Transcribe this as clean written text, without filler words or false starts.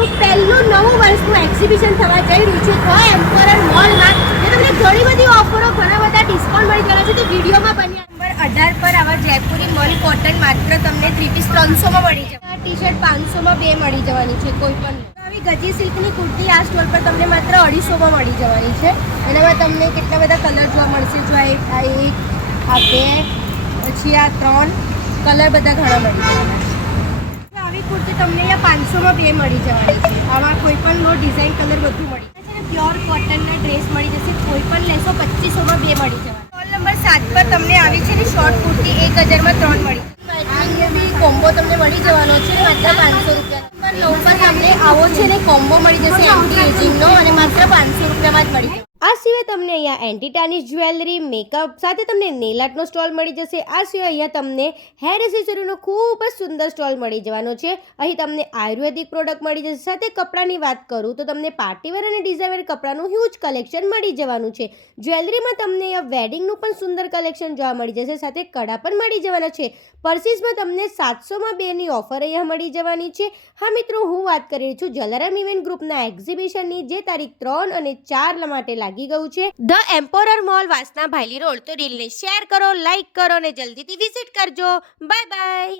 આપણું પહેલું નવું વર્ષનું એક્ઝિબિશન થવા જઈ રહ્યું છે ધ એમ્પરર મોલમાં. જે તમને ઘણી બધી ઓફરો, ઘણા બધા ડિસ્કાઉન્ટ મળી જવાના છે. તો વિડીયોમાં બન્યા. નંબર 18 પર આવા જયપુરી મલ કોટન માત્ર તમને 3 પીસ 300માં મળી જશે. ટી શર્ટ 500માં 2 મળી જવાની છે કોઈ પણ. આવી ગજી સિલ્કની કુર્તી આ સ્ટોર પર તમને માત્ર 250માં મળી જવાની છે. એનામાં તમને કેટલા બધા કલર જોવા મળશે. જો આ એક, આ બે, પછી આ 3 કલર બધા ઘણા મળી જવાના છે. આવી કુર્તી તમને અહીંયા 500માં 2 મળી જવાની છે. આમાં કોઈ પણ ડિઝાઇન કલર બધું મળી જશે. પ્યોર કોટનના ડ્રેસ મળી જશે. કોઈ પણ લેશો 2500માં 2 મળી જવાના. સ્ટોલ નંબર 7 પર તમને આવી છે ને શોર્ટ કુર્તી 1000માં 3 મળી. અહીંયા બી કોમ્બો તમને મળી જવાનો છે માત્ર 500 રૂપિયા. નંબર 9 પર તમને આવો છે ને કોમ્બો મળી જશે એન્ટી એજિંગનો અને માત્ર 500 રૂપિયામાં જ મળી જશે. આ સિવાય તમને અહીંયા એન્ટી ટાર્નિશ જ્વેલરી, મેકઅપ સાથે તમને નેલ આર્ટનો સ્ટોલ મળી જશે. આ સિવાય અહીંયા તમને હેર એસેસરીનો ખૂબ જ સુંદર સ્ટોલ મળી જવાનો છે. અહીં તમને આયુર્વેદિક પ્રોડક્ટ મળી જશે. સાથે કપડાની વાત કરું તો તમને પાર્ટીવેર અને ડિઝાઇનર કપડાનું હ્યુજ કલેક્શન મળી જવાનું છે. જ્વેલરીમાં તમને અહીંયા વેડિંગનું પણ સુંદર કલેક્શન જોવા મળી જશે. સાથે કડા પણ મળી જવાના છે. પર્સીસમાં તમને 700માં 2ની ઓફર અહીંયા મળી જવાની છે. હા મિત્રો, હું વાત કરી રહી છું જલારામ ઇવેન્ટ ગ્રુપના એક્ઝિબિશનની, જે તારીખ 3 અને 4 માટે લાગી ગયું છે ધ એમ્પરર મોલ, વાસના ભાયલી રોડ. તો રીલને શેર કરો, લાઈક કરો અને જલ્દીથી વિઝિટ કરજો. Bye bye.